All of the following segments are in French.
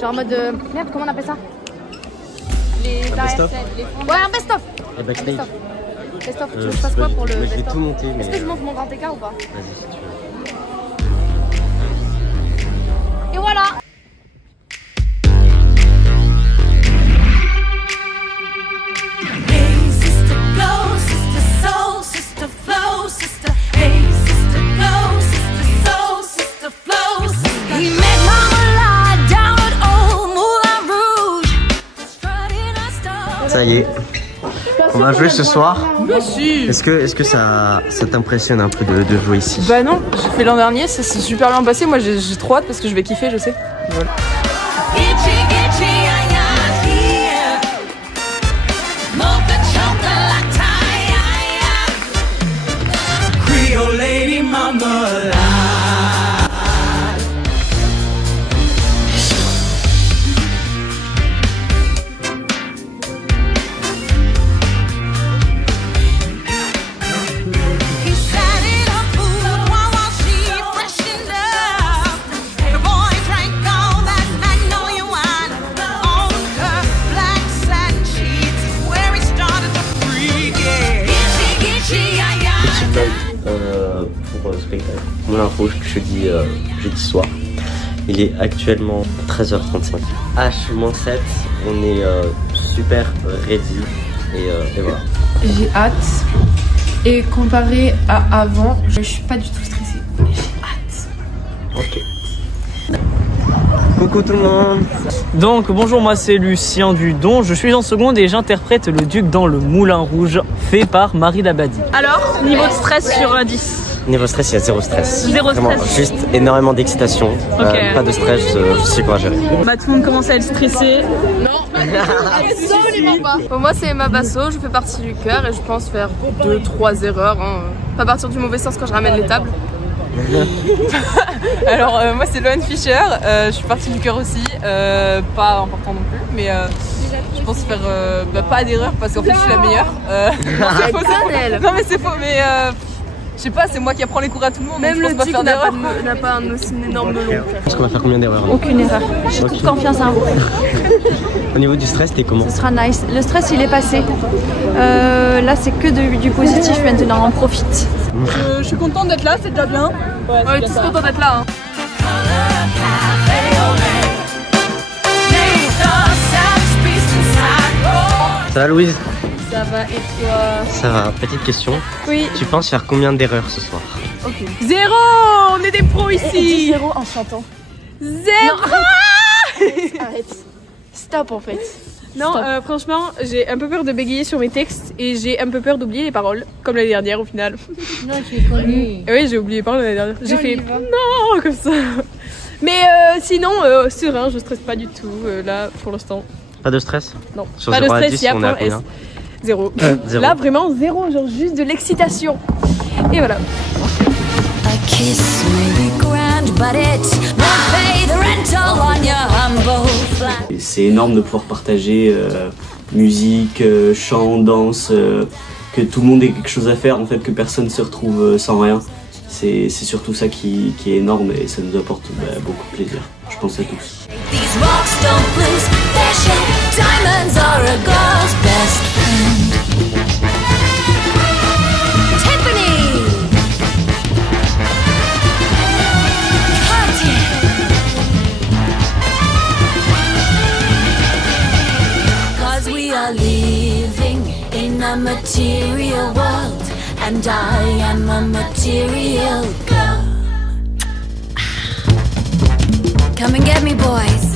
Genre en mode merde, comment on appelle ça? Les best-of. Ouais, un best-of. Et backstage. Best-of, tu veux que je fasse quoi pour le Je vais best-of? tout monter. Est-ce que je monte mon grand écart ou pas? Vas-y si tu veux. Et voilà. Ça y est, on va jouer ce soir. Mais si. Est-ce que ça t'impressionne un peu de jouer ici? Bah non, j'ai fait l'an dernier, ça s'est super bien passé. Moi j'ai trop hâte parce que je vais kiffer, je sais. Voilà. Pour le spectacle. Mon info, je te dis jeudi soir. Il est actuellement 13h35. H-7, on est super ready et voilà. J'ai hâte. Et comparé à avant, je suis pas du tout stressée. Mais j'ai hâte. Ok. Coucou tout le monde. Donc bonjour, moi c'est Lucien Dudon, je suis en seconde et j'interprète le duc dans Le Moulin Rouge, fait par Marie Dabadi. Alors, niveau de stress sur 10? Niveau stress, il y a zéro stress. Zéro Vraiment, stress. juste énormément d'excitation. Ok. Pas de stress, je sais quoi gérer. Bah tout le monde commence à être stressé. Absolument pas. Pour moi c'est ma basso, je fais partie du chœur et je pense faire 2-3 erreurs. Hein. Pas partir du mauvais sens quand je ramène les tables. Alors moi c'est Loan Fischer, je suis partie du chœur aussi, pas important non plus, mais je pense faire pas d'erreur parce qu'en fait je suis la meilleure. Non mais c'est faux, mais je sais pas, c'est moi qui apprends les cours à tout le monde. Même donc le je pense duc pas faire d'erreur. n'a pas un aussi énorme melon. Est-ce qu'on va faire combien d'erreurs? Aucune erreur. J'ai Ok. toute confiance en vous. Au niveau du stress, t'es comment? Ce sera nice. Le stress, il est passé. Là, c'est que du positif maintenant. On profite. Je suis contente d'être là, c'est déjà bien. Ouais, on est tous contents d'être là. Hein. Ça va Louise? Ça va et toi? Ça va. Petite question. Oui. Tu penses faire combien d'erreurs ce soir? Ok. 0. On est des pros ici. 0 en chantant. 0. Arrête. Stop en fait. Non, franchement, j'ai un peu peur de bégayer sur mes textes et j'ai un peu peur d'oublier les paroles, comme l'année dernière au final. Non, tu es connu. Oui, j'ai oublié les paroles l'année dernière. J'ai fait non comme ça. Mais sinon, serein, je stresse pas du tout là pour l'instant. Pas de stress? Non, Sur pas de 0 à stress, 10, il y a on est à point S. combien? 0. Zéro. Là, vraiment 0, genre juste de l'excitation. Et voilà. C'est énorme de pouvoir partager musique, chant, danse, que tout le monde ait quelque chose à faire, en fait, que personne ne se retrouve sans rien. C'est surtout ça qui est énorme et ça nous apporte beaucoup de plaisir. Je pense à tous. Living in a material world, and I am a material girl. Come and get me, boys.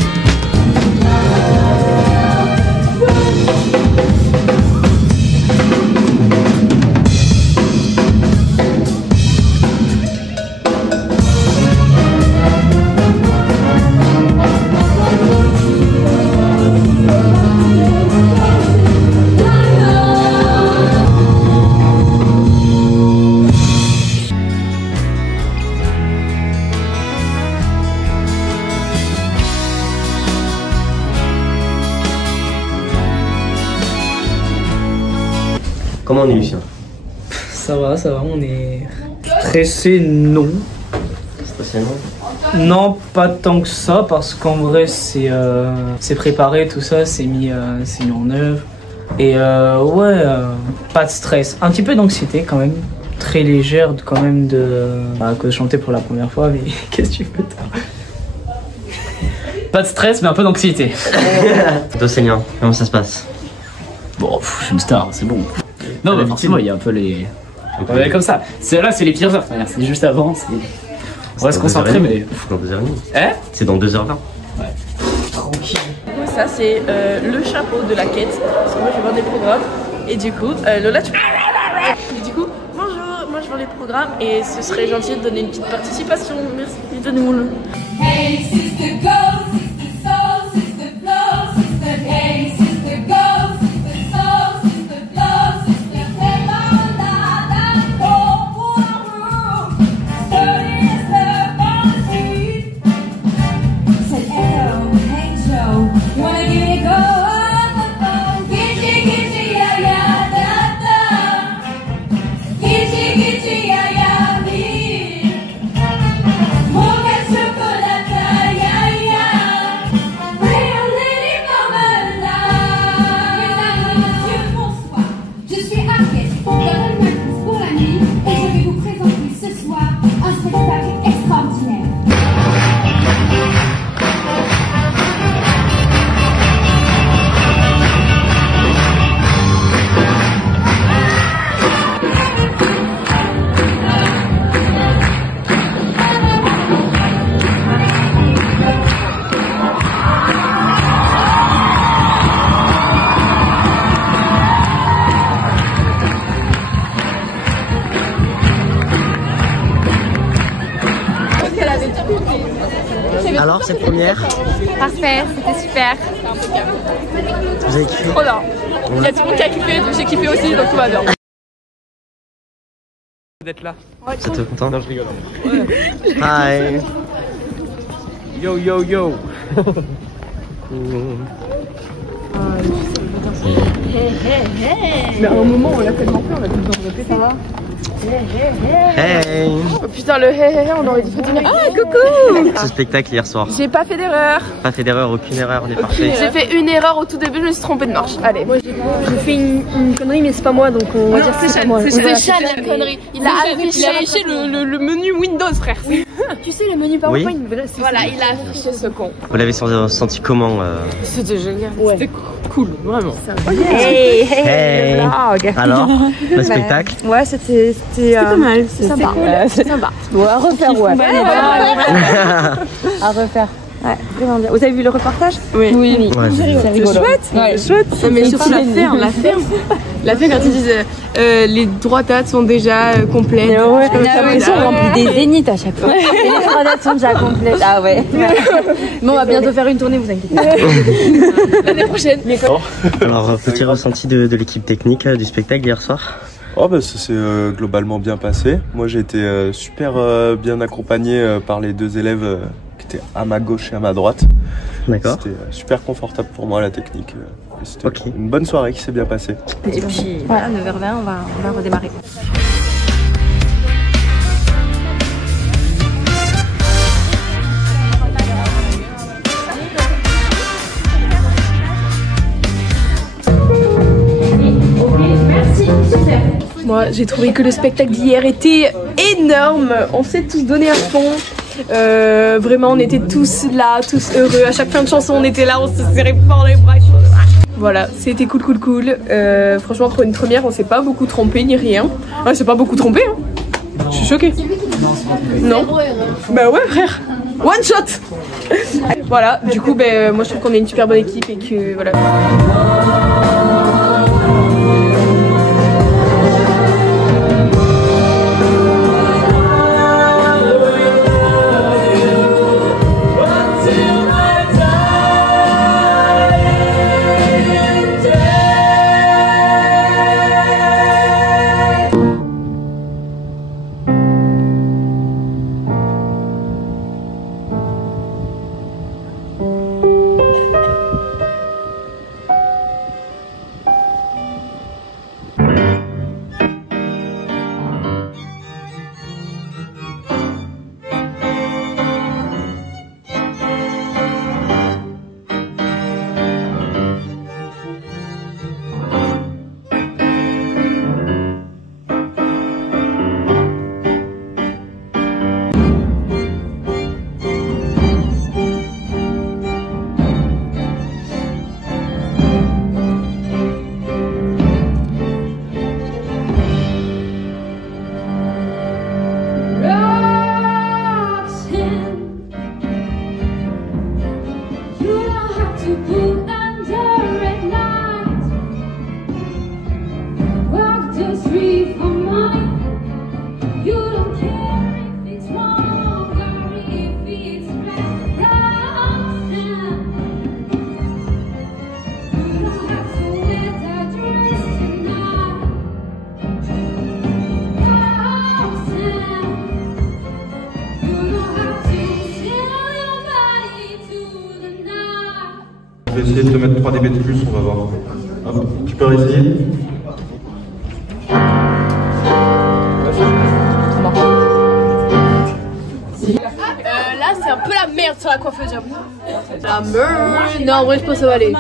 Comment on est Lucien? Ça va, on est stressé, non. Stressé non? Non, pas tant que ça, parce qu'en vrai, c'est préparé, tout ça, c'est mis en œuvre. Et ouais, pas de stress. Un petit peu d'anxiété quand même. Très légère quand même que chanter pour la première fois, mais qu'est-ce que tu fais toi? Pas de stress, mais un peu d'anxiété. D'Océlian, comment ça se passe? Bon, je suis une star, c'est bon. Non, mais forcément, il y a un peu les... Ouais, comme ça. Là, c'est les pires heures. C'est juste avant. On va se concentrer, mais... Dans 2h30. Hein? C'est dans 2h20. Ouais. Tranquille. Ça, c'est le chapeau de la quête. Parce que moi, je vends des programmes. Et du coup, Lola, tu... Et du coup, bonjour, moi je vends les programmes. Et ce serait gentil de donner une petite participation. Merci, donnez-moi-le. Hey, sister, go, sister, soul, sister, flow, sister, hey, sister, go, sister, soul, sister, flow, sister, say, la, oh, oh, story is love on the street. Said, hello, hey, Joe, you wanna give me a go on the phone? Gitchy, yeah, yeah, da, da. Gitchy, yeah, yeah, me. Mocha chocolate, yeah, yeah. Real lady marmalade. Mesdames et messieurs, bonsoir. Je suis Harriet, Golden Magnus pour la nuit, et je vais vous présenter ce soir un spectacle extraordinaire. Alors, cette première, Parfait, c'était super. vous avez kiffé? Trop bien. Il y a tout le monde qui a kiffé, j'ai kiffé aussi, donc tout va bien. D'être là. Ça te content? Non, je rigole. Hi. Yo, yo, yo. Mais à un moment, on l'a tellement fait, on a plus besoin de répéter. Ça va? Hey. Oh putain, le hé, on aurait dû faire dire ah, coucou. Ce spectacle hier soir. J'ai pas fait d'erreur. Pas fait d'erreur, aucune erreur, on est parfait. J'ai fait une erreur au tout début, je me suis trompée de marche. Allez. J'ai fait une connerie, mais c'est pas moi, donc on va dire que c'est pas moi. C'est Chad la connerie. Il a affiché le menu Windows, frère. Tu sais, le menu PowerPoint, Oui. Voilà, il a affiché ce con. Vous l'avez senti comment C'était génial. C'était cool, vraiment. Hey. Alors, le spectacle? Ouais, c'était pas mal. C'était sympa. C'était sympa. Bon, à refaire, ouais. À refaire. Ouais, vraiment bien. Vous avez vu le reportage? Oui. Oui. Ouais, C'est rigolo. Ouais, chouette. Mais surtout la ferme. La ferme quand ils disent les droits dates sont déjà complètes. Ouais. Ils sont remplis des zéniths à chaque fois. Et les droits dates sont déjà complètes. Ah ouais. Bon, on va bientôt faire une tournée, vous inquiétez pas. L'année prochaine. Alors, petit ressenti de l'équipe technique du spectacle hier soir? Oh bah ça s'est globalement bien passé. Moi j'ai été super bien accompagné par les deux élèves qui étaient à ma gauche et à ma droite. D'accord. C'était super confortable pour moi la technique. C'était Ok. une bonne soirée qui s'est bien passée. Et puis, voilà, 9h20, on va redémarrer. Moi, j'ai trouvé que le spectacle d'hier était énorme. On s'est tous donné à fond. Vraiment, on était tous là, tous heureux. À chaque fin de chanson, on était là, on se serrait fort les bras. Voilà, c'était cool. Franchement, pour une première, on s'est pas beaucoup trompé ni rien. Ouais, c'est pas beaucoup trompé, hein. Je suis choquée. Non. Bah ouais, frère. One shot. Voilà, du coup, moi je trouve qu'on est une super bonne équipe et que voilà. to put under red light. Walk the street for mine. You don't care if it's wrong or if it's right. Roxanne, you don't have to wear that dress tonight. Roxanne, you don't have to sell your body to the night. Je vais essayer de te mettre 3 dB de plus, on va voir. Hop, tu peux réessayer. Là, c'est un peu la merde sur la coiffeuse, j'avoue. La merde. Non, en vrai, je pense que ça va aller.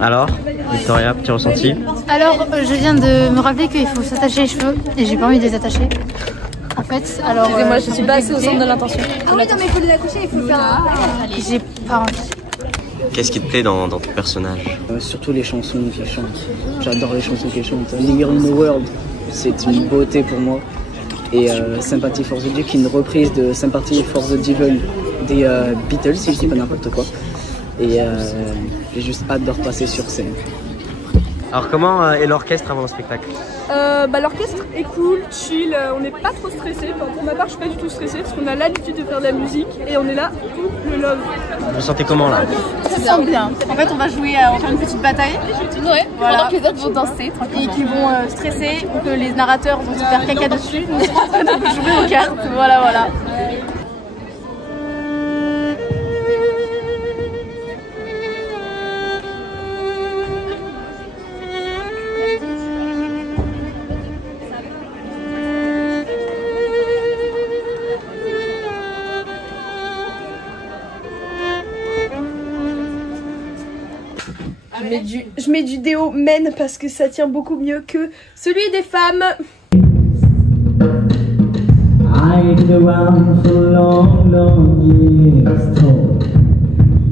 Alors, Victoria, petit ressenti? Alors, je viens de me rappeler qu'il faut s'attacher les cheveux et j'ai pas envie de les attacher. En fait, alors. Excusez-moi, je suis pas assez au centre de l'attention. Ah oui, non, mais il faut les attacher, il faut faire. J'ai pas envie. Qu'est-ce qui te plaît dans ton personnage? Surtout les chansons qu'elle chante. J'adore les chansons qu'elle chante. Linger in the World, c'est une beauté pour moi. Et Sympathy for the Devil, qui est une reprise de Sympathy for the Devil des Beatles, si je dis pas n'importe quoi. Et j'ai juste hâte de repasser sur scène. Alors comment est l'orchestre avant le spectacle? L'orchestre est cool, chill, on n'est pas trop stressé. Enfin, pour ma part, je suis pas du tout stressée parce qu'on a l'habitude de faire de la musique et on est là pour le love. Vous vous sentez comment là? Ça sent bien. En fait, on va jouer, on va faire une petite bataille. Ouais, voilà. Pendant que les autres vont danser et qui vont stresser ou que les narrateurs vont se faire caca dessus. Nous, on va jouer aux cartes. Voilà, voilà. Je mets du déo men parce que ça tient beaucoup mieux que celui des femmes. I've around for long, long years, told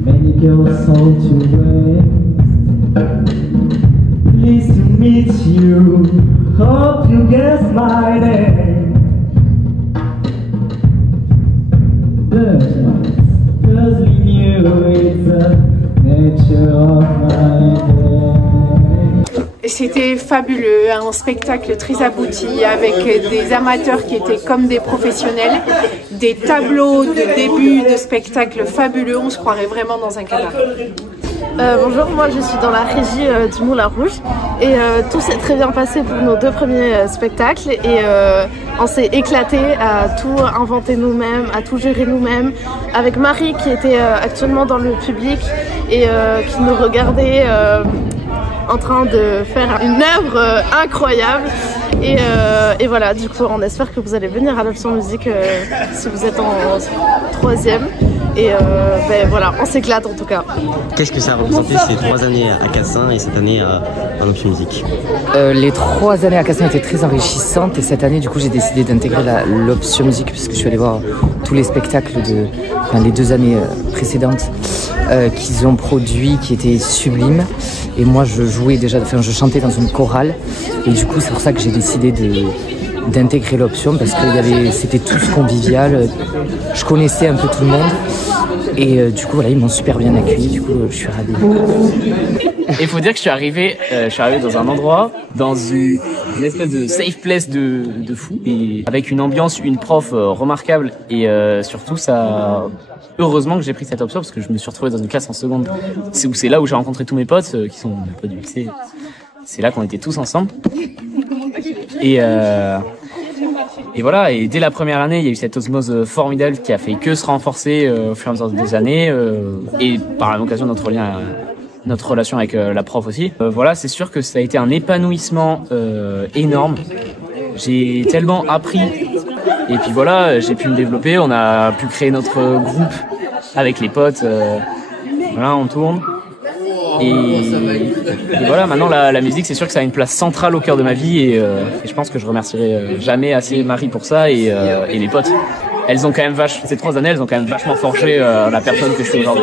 many girls all to waste. Pleased to meet you, hope you guess my name. Cause we knew it's the nature of my day. C'était fabuleux, un spectacle très abouti avec des amateurs qui étaient comme des professionnels, des tableaux de début de spectacle fabuleux, on se croirait vraiment dans un cabaret. Bonjour, moi je suis dans la régie du Moulin Rouge et tout s'est très bien passé pour nos 2 premiers spectacles et on s'est éclaté à tout inventer nous-mêmes, à tout gérer nous-mêmes avec Marie qui était actuellement dans le public et qui nous regardait en train de faire une œuvre incroyable et voilà, du coup on espère que vous allez venir à l'Option Musique si vous êtes en 3e. Et voilà, on s'éclate en tout cas. Qu'est-ce que ça a représenté ces 3 années à Cassin et cette année en Option Musique? Les 3 années à Cassin étaient très enrichissantes et cette année du coup j'ai décidé d'intégrer l'Option Musique puisque je suis allé voir tous les spectacles les 2 années précédentes qu'ils ont produits qui étaient sublimes et moi je chantais dans une chorale et du coup c'est pour ça que j'ai décidé d'intégrer l'Option parce que c'était tous convivial, je connaissais un peu tout le monde et du coup voilà, ils m'ont super bien accueilli, du coup je suis ravi. Il faut dire que je suis arrivé dans un endroit, dans une espèce de safe place de fou et avec une ambiance, une prof remarquable et surtout ça. Heureusement que j'ai pris cette option parce que je me suis retrouvé dans une classe en seconde. C'est là où j'ai rencontré tous mes potes qui sont mes potes du lycée. C'est là qu'on était tous ensemble. Et voilà, et dès la première année, il y a eu cette osmose formidable qui a fait que se renforcer au fur et à mesure des années et par l'occasion de notre relation avec la prof aussi. Voilà, c'est sûr que ça a été un épanouissement énorme. J'ai tellement appris et puis voilà, j'ai pu me développer, on a pu créer notre groupe avec les potes, voilà, on tourne. Et voilà, maintenant la musique, c'est sûr que ça a une place centrale au cœur de ma vie et je pense que je remercierai jamais assez Marie pour ça et les potes. Elles ont quand même ces 3 années, elles ont quand même vachement forgé la personne que je suis aujourd'hui.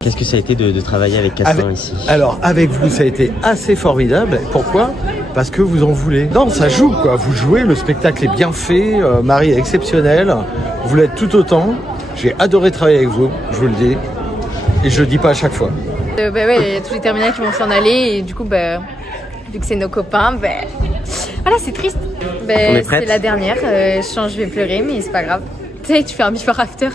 Qu'est-ce que ça a été de travailler avec Cassin ici? Alors avec vous, ça a été assez formidable. Pourquoi? Parce que vous en voulez. Non, ça joue quoi. Vous jouez, le spectacle est bien fait, Marie est exceptionnelle, vous l'êtes tout autant. J'ai adoré travailler avec vous, je vous le dis. Et je le dis pas à chaque fois. Ouais, il y a tous les terminales qui vont s'en aller et du coup, vu que c'est nos copains, voilà, c'est triste. C'est la dernière, je sens, je vais pleurer, mais c'est pas grave. Tu sais, tu fais un before after.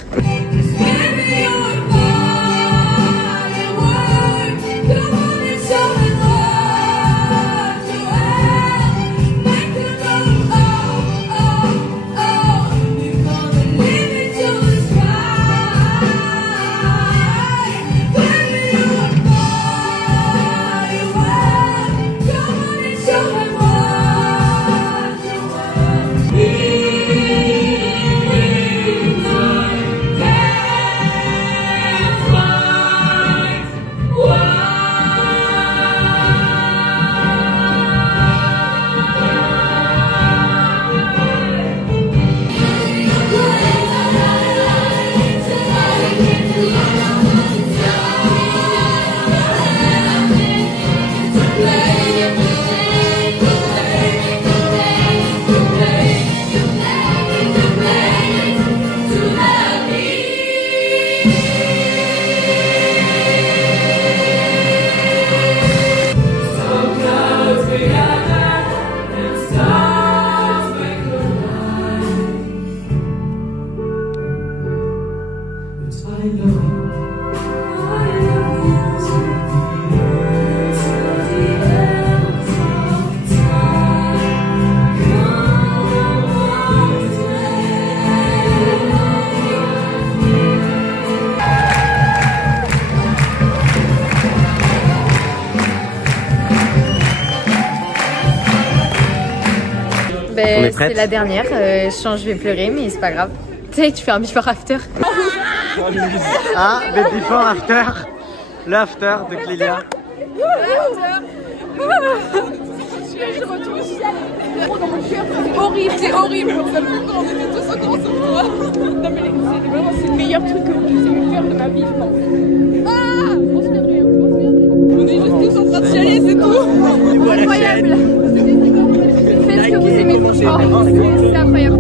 C'est la dernière, je sens, je vais pleurer, mais c'est pas grave. Tu sais, tu fais un before after. Ah, le before after, l'after de Clélia. C'est horrible, c'est horrible. Ça me fait quand on était tous au grand sur toi. Non mais vraiment c'est le meilleur truc que je sais faire de ma vie, je pense. Ah, on se viendrait, on est juste tous en train de chialer, c'est tout. Incroyable. Faites ce que vous aimez, franchement. C'est incroyable.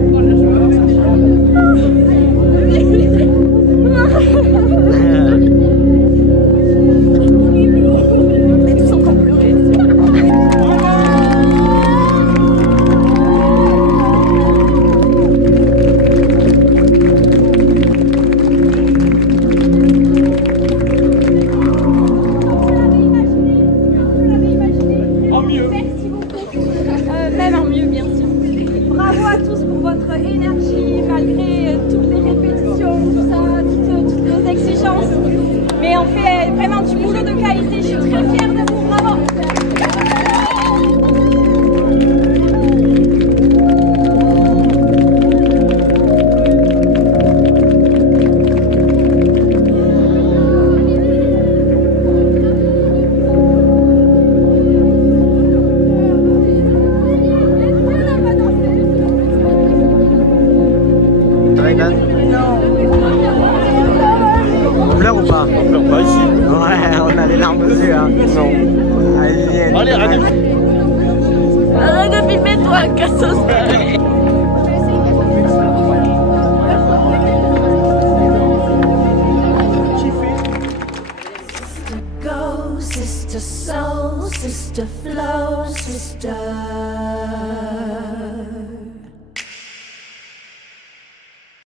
On pleure ou pas? On pleure pas ici. Ouais, on a les larmes aux yeux. Hein. Non. Allez, arrête de filmer, toi, cassos. Sister go, sister soul, sister flow, sister.